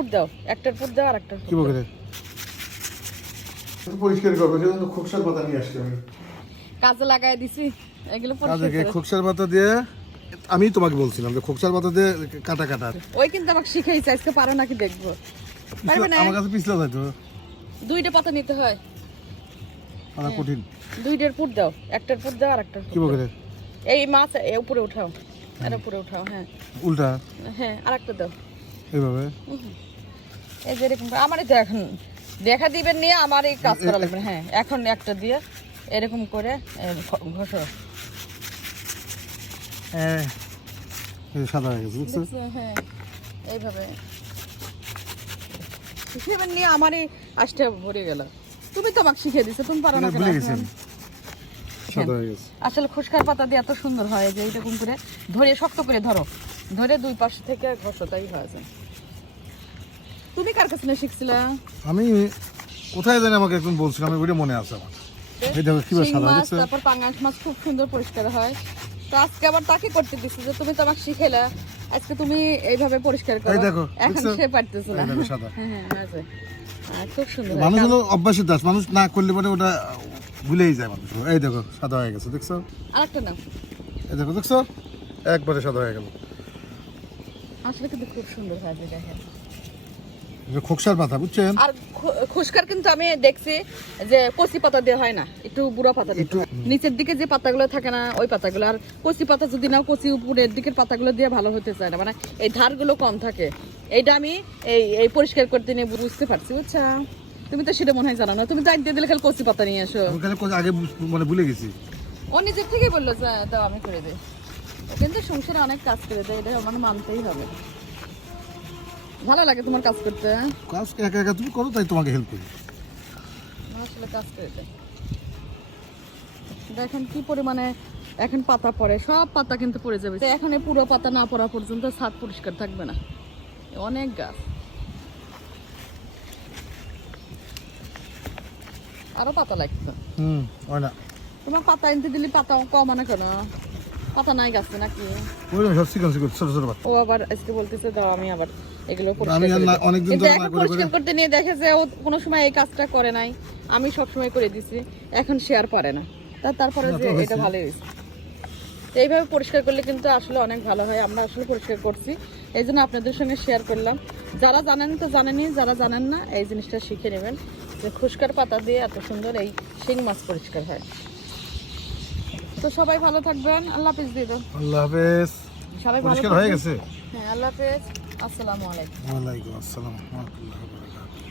Foot দাও একটার foot দাও আর একটার কি বলে পরিষ্কার করব সেজন্য খোকসার পাতা নিয়ে আসছি আমি। কাজে দিছি এগুলো পরিষ্কার খোকসার পাতা দিয়ে আমি তোমাকে বলছিলাম যে খোকসার পাতা দিয়ে কাটা কাটা। ওই কিন্তু আমাকে শিখাইছে আজকে পারো নাকি দেখব। পারবে না? আমার কাছে পিছলা যায় তো। দুইটা পাতা নিতে হয়। পাতা কঠিন। দুইটার ফুট দাও একটার ফুট দাও আর একটার কি বলে এই মাছ এ উপরে উঠাও আর উপরে উঠাও হ্যাঁ। উল্টা? হ্যাঁ আর একটা দাও। এইভাবে? এই যে এরকম আমারই তো এখন দেখা দিবেন নিয়ে আমার এই কাজ করা লাগবে। হ্যাঁ এখন একটা দিয়ে এরকম করে ঘষো। হ্যাঁ সাদা হয়ে গেছে হ্যাঁ এইভাবে। শিখেবেন নিয়ে আমার এই আশটা ভরে গেল। তুমি তো আমাকে শিখিয়ে দিছো তুমি পারো না ভুলে হয়ে। আসলে খুশকার পাতা দিয়ে এত সুন্দর হয় যে এইরকম করে ধরে শক্ত করে ধরো। ধরে দুই পাশ থেকে ঘষো তাই হয় যায়। তুমি কার কাছে না শিখছিলা? আমি কোথায় জানি আমাকে একজন বলছিল আমি ওইটা মনে আছে আমার। এই দেখো শিং সাদা দেখছ তারপর পাঙ্গাস মাছ খুব সুন্দর পরিষ্কার হয়। তো আজকে আবার তাকে করতে দিচ্ছি যে তুমি তো আমাকে শিখেলা আজকে তুমি এইভাবে পরিষ্কার করো। এই দেখো, এখন সে পারতেছে না। দেখো সাদা। হ্যাঁ হ্যাঁ আছে। খুব সুন্দর মানুষ হলো অভ্যাসের দাস মানুষ না করলে পরে ওটা ভুলেই যায় মানুষ। এই দেখো সাদা হয়ে গেছে দেখছ? আরেকটা নাও। এই দেখো দেখছ? একবারে সাদা হয়ে গেল। আসলে কিন্তু খুব সুন্দর হয় যে দেখেন খোকসার পাতা বুঝছেন? আর খুশকার কিন্তু আমি দেখছি যে কচি পাতা দিয়ে হয় না একটু বুড়া পাতা দিতে হয়। নিচের দিকে যে পাতাগুলো থাকে না ওই পাতাগুলো। আর কচি পাতা যদি না কচি উপরের দিকের পাতাগুলো দিয়ে ভালো হতে চায় না মানে এই ধারগুলো কম থাকে। এইটা আমি এই এই পরিষ্কার করতে নিয়ে বুঝতে পারছি বুঝছা? তুমি তো সেটা মনে হয় জানো না তুমি তো দিয়ে দিলে খালি কচি পাতা নিয়ে এসো আমি আগে মানে ভুলে গেছি। ও নিজের থেকে বলল দাও আমি করে দিই। কিন্তু সংসারে অনেক কাজ করে দেয় এটা আমার মানতেই হবে। ভালো লাগে তোমার কাজ করতে? কাজ একা একা তুমি করো তাই তোমাকে হেল্প করি। আসলে কাজ করে দেয় দেখেন কি পরিমাণে এখন পাতা পড়ে সব পাতা কিন্তু পড়ে যাবে। তো এখন পুরো পাতা না পড়া পর্যন্ত ছাদ পরিষ্কার থাকবে না। অনেক গাছ। আরও পাতা লাগতো হুম হয় না। তোমার পাতা এনতে দিলে পাতা কমানো কেন? পাতা নাই গাছে নাকি ওই সব সিকন সিকন ছোট ছোট ও আবার আজকে বলতেছে দাও আমি আবার এগুলো আমি আর করে না- দেব। অনেকদিন কিন্তু ধরে না এখন করে করে- পরিষ্কার করতে নিয়ে দেখে যে ও কোনো সময় এই কাজটা করে নাই। আমি সব সময় করে দিছি এখন আর পারে না। তা তারপরে যে এটা হয়েছে। হয়েছে এইভাবে পরিষ্কার করলে কিন্তু আসলে অনেক ভালো হয়। আমরা আসলে পরিষ্কার করছি। এই জন্য আপনাদের সঙ্গে শেয়ার করলাম। যারা জানেন তো জানেনই যারা জানেন না এই জিনিসটা শিখে নেবেন। যে খুশকার পাতা দিয়ে এত সুন্দর এই শিং মাছ পরিষ্কার হয়। তো সবাই ভালো থাকবেন। আল্লাহ হাফেজ দিয়ে দাও আল্লাহ হাফেজ। সবাই ভালো হয়ে গেছে? হ্যাঁ আল্লাহ হাফেজ। আসসালামু আলাইকুম। ওয়া আলাইকুম আসসালাম। ওয়া রাহমাতুল্লাহি ওয়া বারাকাতুহু।